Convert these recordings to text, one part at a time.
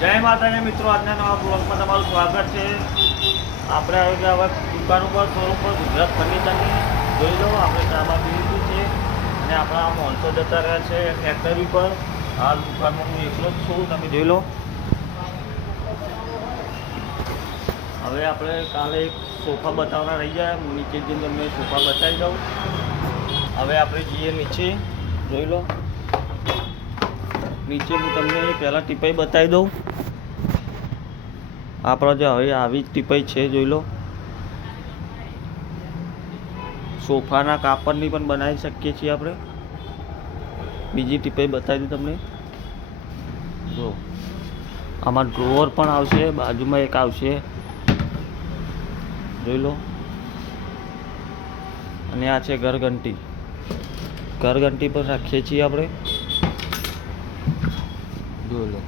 જય માતાજી મિત્રો, આજના નવા બ્લોગમાં તમારું સ્વાગત છે. આપણે આવી ગયા હવે દુકાન ઉપર શોરૂમ પર ગુજરાત ફર્નિચરની જોઈ લો, આપણે ચાબા પીધું છે અને આપણા મોનસો જતા રહ્યા છે ફેક્ટરી પર. હાલ દુકાનમાં હું એકલો જ છું, તમે જોઈ લો. હવે આપણે કાલે એક સોફા બતાવવાના રહી ગયા નીચે જઈને તમને સોફા બતાવી દઉં. હવે આપણે જઈએ નીચે, જોઈ લો. નીચે હું તમને પહેલાં ટીપાઈ બતાવી દઉં. આપણા જે હવે આવી જ ટીપાઈ છે, જોઈ લો. સોફાના કાપડની પણ બનાવી શકીએ છીએ આપણે. બીજી ટીપાઈ બતાવી દઉં તમને. જો, આમાં ડ્રોવર પણ આવશે, બાજુમાં એક આવશે. જોઈ લો. અને આ છે ઘરઘંટી. ઘરઘંટી પણ રાખીએ છીએ આપણે. જોઈ લો.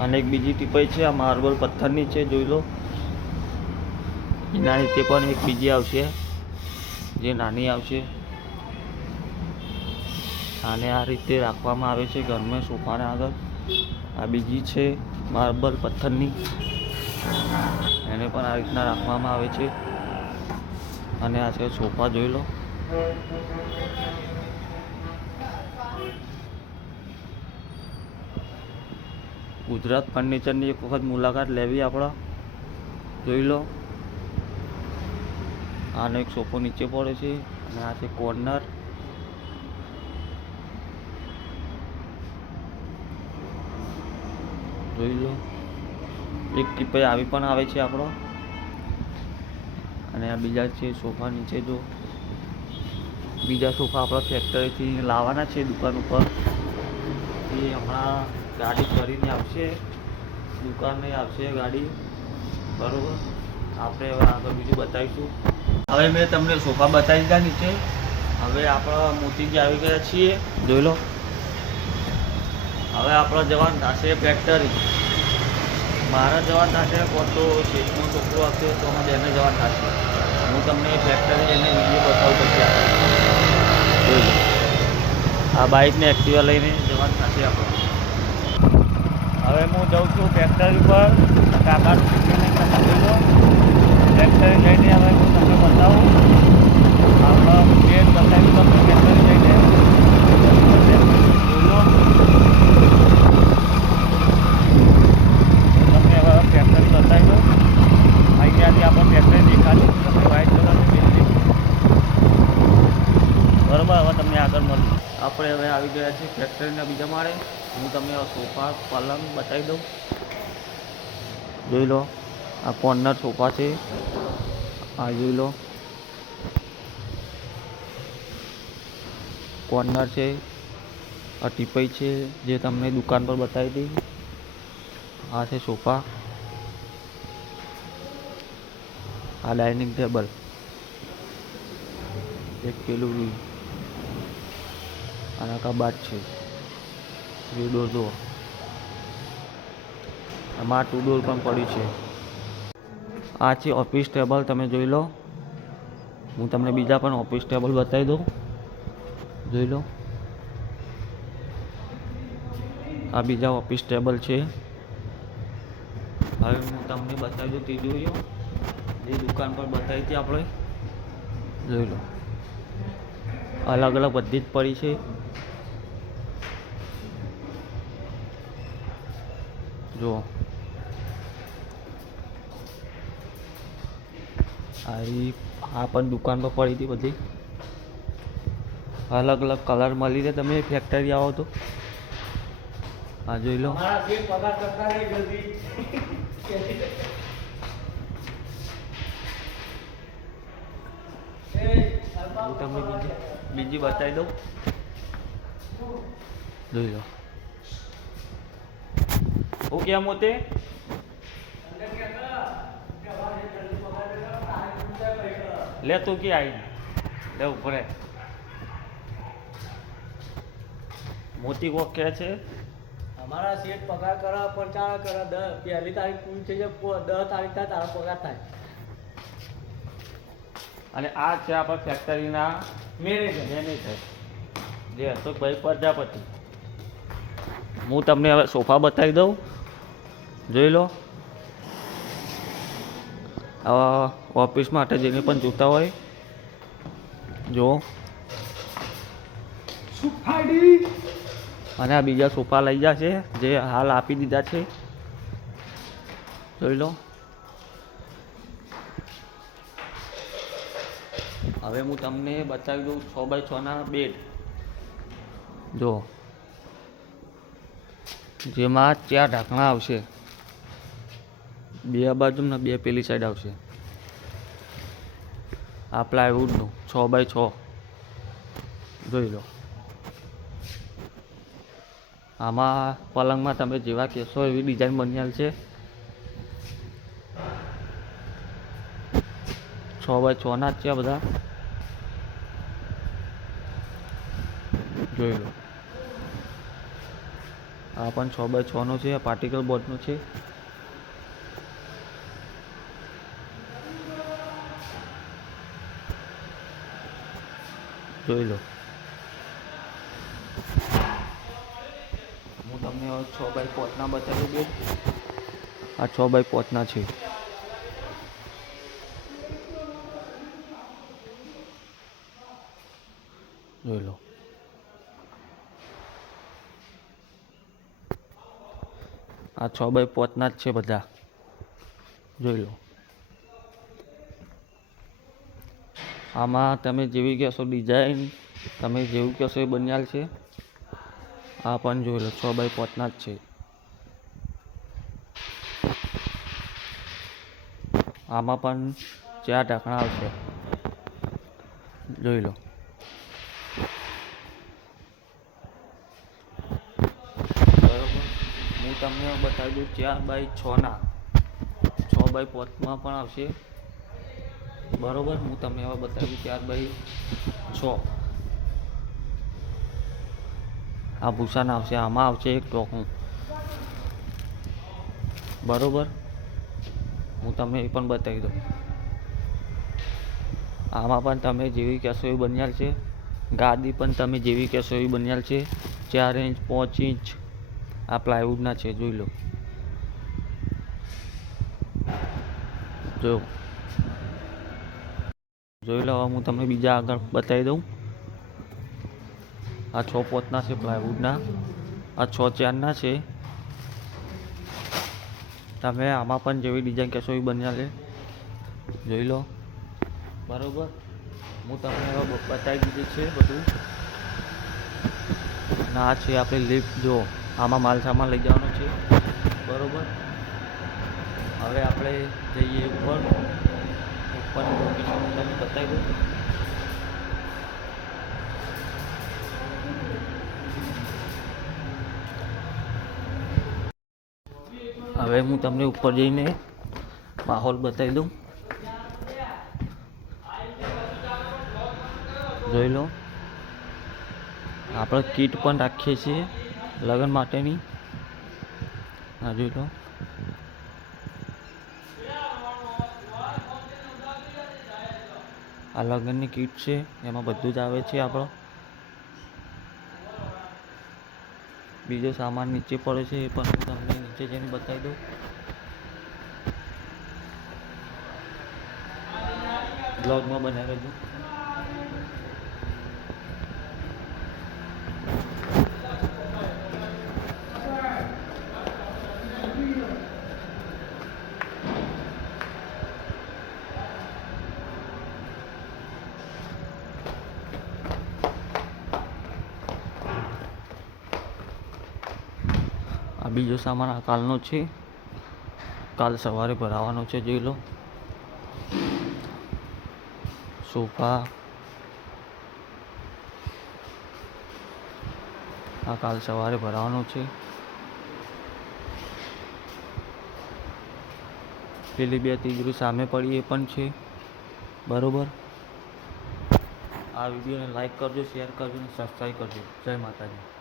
અને એક બીજી ટીપાઈ છે, આ માર્બલ પથ્થરની છે, જોઈ લો. એના રીતે પણ એક બીજી આવશે, જે નાની આવશે. આને આ રીતે રાખવામાં આવે છે ઘરમાં સોફાને આગળ. આ બીજી છે માર્બલ પથ્થરની. એને પણ આ રીતના રાખવામાં આવે છે. અને આ છે સોફા, જોઈ લો. ગુજરાત ફર્નિચરની એક વખત મુલાકાત લેવી આપણે. જોઈ લો. આનો એક સોફો નીચે પડે છે અને આ છે કોર્નર. જોઈ લો. એક ટીપાઈ આવી પણ આવે છે આપણો. અને આ બીજા છે સોફા નીચે જો. બીજા સોફા આપણા ફેક્ટરીથી લાવવાના છે દુકાન ઉપર. એ હમણાં ગાડી કરીને આવશે, દુકાને આવશે ગાડી, બરોબર? આપણે હવે આગળ બીજું બતાવીશું. હવે મેં તમને સોફા બતાવી દીધા નીચે. હવે આપણા મોતીજી આવી ગયા છીએ. જોઈ લો. હવે આપણો જવાન થશે ફેક્ટરી મારા જવાન થશે કોણ તો શેઠનો છોકરો આવશે તો અમે બેને જવાન થશે હું તમને ફેક્ટરી જઈને વીડિયો બતાવું પછી આ બાઇકને એક્ટિવા લઈને જવાન થશે આપણો. હવે હું જાઉં છું ફેક્ટરી પર કાકાનું શીખીને જોઈ લો ફેક્ટરી જઈને હવે હું તમને બતાવું. આપણા જે બતાવી તમને ફેક્ટરી જઈને જોઈ લો હવે ફેક્ટરી બતાવી દઉં. અહીંયાથી આપણે ફેક્ટરી દેખાડી તમને વ્હાઇટ કલરની બિલ્ડિંગ બરાબર, હવે તમને આગળ મળ્યું આપણે હવે આવી ગયા છીએ ફેક્ટરીના બીજા માળે. હું તમને સોફા, પલંગ બતાવી દઉં. જોઈ લો, આ કોર્નર સોફા છે. આ જોઈ લો. કોર્નર છે, આ ટીપઈ છે, જે તમને દુકાન પર બતાવી હતી આ છે સોફા. આ ડાઇનિંગ ટેબલ. એક પેલું અને કબાટ છે. વિડો જુઓ. આમાં ટુ ડોર પણ પડ્યું છે. આ છે ઓફિસ ટેબલ તમે જોઈ લો. હું તમને બીજા પણ ઓફિસ ટેબલ બતાવી દઉં. જોઈ લો. આ બીજા ઓફિસ ટેબલ છે. હવે હું તમને બતાવી દઉં તે જોઈ લો જે દુકાન પર બતાવી હતી આપણે. જોઈ લો. અલગ અલગ બધી જ પડી છે. જુઓ આ ઈ- આ પણ દુકાન પર પડી હતી બધી. અલગ અલગ કલર મળી રહે તમે ફેક્ટરી આવો તો. હા જોઈ લો. હું તમને બીજી બીજી બતાવી દઉં. જોઈ લો. હું કેમ હોતે લે તું કે આવી લે ઉપર મોતી કોક કે છે? અમારા શેઠ પગાર કરે પણ ચાલે દ પહેલી તારીખ પૂરી થઈ જાય દસ તારીખ થાય તારો પગાર થાય. અને આ છે આપણા ફેક્ટરીના મેનેજર મેનેજર જે અશોકભાઈ પ્રજાપતિ. હું તમને હવે સોફા બતાવી દઉં. જોઈ લો. આવા ઓફિસ માટે જેને પણ જોતા હોય, જો. અને આ બીજા સોફા લઈ જશે જે હાલ આપી દીધા છે. જોઈ લો. હવે હું તમને બતાવી દઉં છ બાય છના બેડ જો. જેમાં ચાર ઢાંકણા આવશે. બે બાજુ ને બે પેલી સાઈડ આવશે. આ પ્લાયવુડનું છ બાય છ. જોઈ લો. આમાં પલંગમાં તમે જેવા કહેશો એવી ડિઝાઇન બન્યાલ છે. છ બાય છના જ છે આ બધા. જોઈ લો. આ પણ છ બાય છનો છે, આ પાર્ટિકલ બોર્ડનું છે. જોઈ લો. હું તમને છ બાય પોતના બતાવી દઉં. આ છ બાય પોતના છે. જોઈ લો. આ છ બાય પોતના જ છે બધા. જોઈ લો. આમાં તમે જેવી કહેશો ડિઝાઇન તમે જેવું કહેશો એ બન્યાલ છે. આ પણ જોઈ લો, છ બાય પાંચના જ છે. આમાં પણ ચાર ઢાંકણા આવશે. જોઈ લો. હું તમને બતાવી દઉં, ચાર બાય છના છ બાય પાંચમાં પણ આવશે. બરોબર? હું તમને હવે બતાવી દઉં ચાર બાય છ. આ ભૂસાના આવશે, આમાં આવશે એક ટોકું બરોબર? હું તમને એ પણ બતાવી દઉં. આમાં પણ તમે જેવી કહેશો એવી બન્યાલ છે. ગાદી પણ તમે જેવી કહેશો એવી બન્યાલ છે. ચાર ઇંચ, પાંચ ઇંચ આ પ્લાયવુડના છે, જોઈ લો. જો. જોઈ લો હું તમને બીજા આગળ બતાવી દઉં. આ છ પોતના છે પ્લાયવુડના આ છ ચારના છે. તમે આમાં પણ જેવી ડિઝાઇન કહેશો એવી બન્યા લે. જોઈ લો. બરોબર. હું તમને બતાવી દીધી છે બધું. ના છે આપણે લિફ્ટ જો, આમાં માલ સામાન લઈ જવાનો છે. બરોબર. હવે આપણે જઈએ ઉપર. ઉપરની લોકેશન તમને બતાવી દઉં હવે હું તમને ઉપર જઈને માહોલ બતાવી દઉં જોઈ લો આપણે કીટ પણ રાખીએ છીએ લગ્ન માટેની હા જોઈ લો આ લગ્નની કીટ છે, એમાં બધું જ આવે છે આપણો. બીજો સામાન નીચે પડે છે, એ પણ હું તમને નીચે જઈને બતાવી દઉં. બ્લોગમાં બનાવી રહેજો. આ બીજો સામાન આ કાલનો છે. કાલ સવારે ભરાવાનો છે, જોઈ લો. સોફા. આ કાલ સવારે ભરાવાનો છે. પેલી બે તીજરી સામે પડી એ પણ છે. બરોબર? આ વિડીયોને લાઈક કરજો, શેર કરજો અને સબસ્ક્રાઈબ કરજો. જય માતાજી.